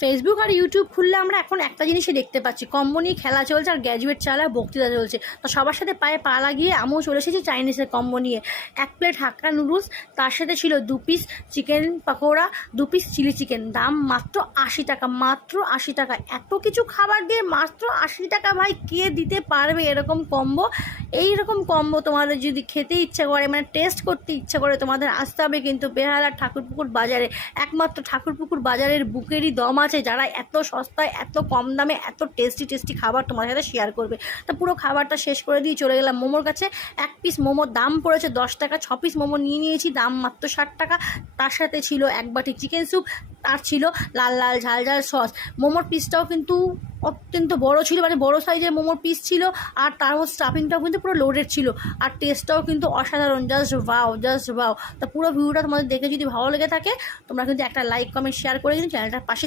Facebook আর YouTube খুললে আমরা এখন একটা জিনিসই দেখতে পাচ্ছি, কম্বো নিয়ে খেলা চলছে আর গ্র্যাজুয়েট চাল আর বক্তৃতা চলছে। তো সবার সাথে পায়ে পা লাগিয়ে আমিও চলে এসেছি চাইনিজের কম্বো নিয়ে। 1 প্লেট হাক্কা নুডলস, তার সাথে ছিল 2 piece chicken pakora, 2 piece chilli chicken, দাম মাত্র 80 টাকা, মাত্র 80 টাকা। এত কিছু খাবার দিয়ে মাত্র 80 টাকা, ভাই কে দিতে পারবে এরকম কম্বো? এইরকম কম্বো তোমাদের যদি খেতে ইচ্ছা করে, মানে টেস্ট করতে ইচ্ছা করে, তোমাদের আসতে হবে কিন্তু বেহালার ঠাকুরপুকুর বাজারে। একমাত্র ঠাকুরপুকুর বাজারের বুকেরই দম আছে যারা এত সস্তায় এত কম দামে এত টেস্টি খাবার তোমার সাথে শেয়ার করবে। তো পুরো খাবারটা শেষ করে দিয়ে চলে গেলাম মোমোর কাছে। 1 পিস মোমোর দাম পড়েছে 10 টাকা, 6 পিস মোমো নিয়ে নিয়েছি, দাম মাত্র 60 টাকা। তার সাথে ছিল 1 বাটি চিকেন স্যুপ, আর ছিল লাল লাল ঝাল ঝাল সস। মোমোর পিসটাও কিন্তু অত্যন্ত বড় ছিল, মানে বড় সাইজের মোমোর পিস ছিল, আর তার মধ্যে স্টাফিংটাও কিন্তু পুরো লোডেড ছিল, আর টেস্টটাও কিন্তু অসাধারণ, জাস্ট ভাও জাস্ট ভাও। তা পুরো ভিডিওটা তোমাদের দেখে যদি ভালো লেগে থাকে তোমরা কিন্তু একটা লাইক কমেন্ট শেয়ার করে কিন্তু চ্যানেলটার পাশে